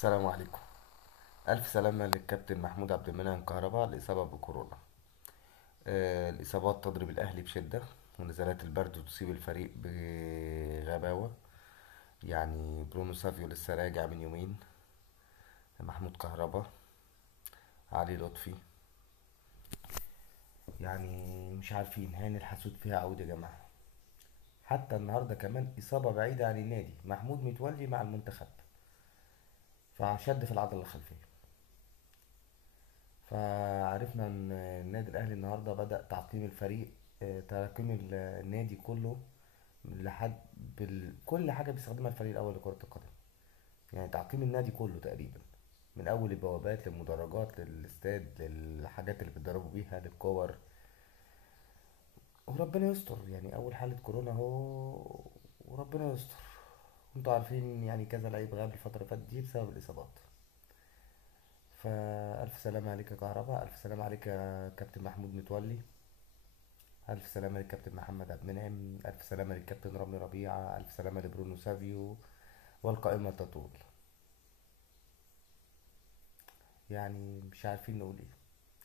السلام عليكم. ألف سلامة للكابتن محمود عبد المنعم كهربا الإصابة بكورونا. الإصابات تضرب الأهلي بشدة، ونزلات البرد تصيب الفريق بغباوة. يعني برونو سافيو لسه راجع من يومين، محمود كهربا، علي لطفي. يعني مش عارفين هاني الحسود فيها عود يا جماعة. حتى النهاردة كمان إصابة بعيدة عن النادي، محمود متولي مع المنتخب فشد في العضلة الخلفية. فعرفنا ان النادي الاهلي النهارده بدأ تعقيم الفريق، تعقيم النادي كله لحد كل حاجه بيستخدمها الفريق الاول لكرة القدم. يعني تعقيم النادي كله تقريبا، من اول البوابات للمدرجات للاستاد للحاجات اللي بيتدربوا بيها للكور. وربنا يستر، يعني اول حالة كورونا اهو، وربنا يستر. انتوا عارفين يعني كذا لعيب غاب الفترة اللي فاتت دي بسبب الإصابات. فألف سلامة عليك يا كهربا، ألف سلامة عليك يا كابتن محمود متولي، ألف سلامة للكابتن محمد عبد المنعم، ألف سلامة للكابتن رامي ربيعة، ألف سلامة لبرونو سافيو، والقائمة تطول. يعني مش عارفين نقول ايه.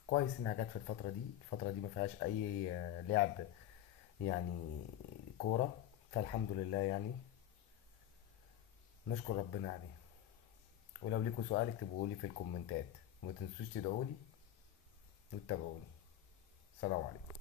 كويس انها جت في الفترة دي ما فيهاش اي لعب، يعني كورة. فالحمد لله يعني، نشكر ربنا عليه. ولو ليكوا سؤال اكتبوه لي في الكومنتات، وما تنسوش تدعوا لي وتتابعوني. السلام عليكم.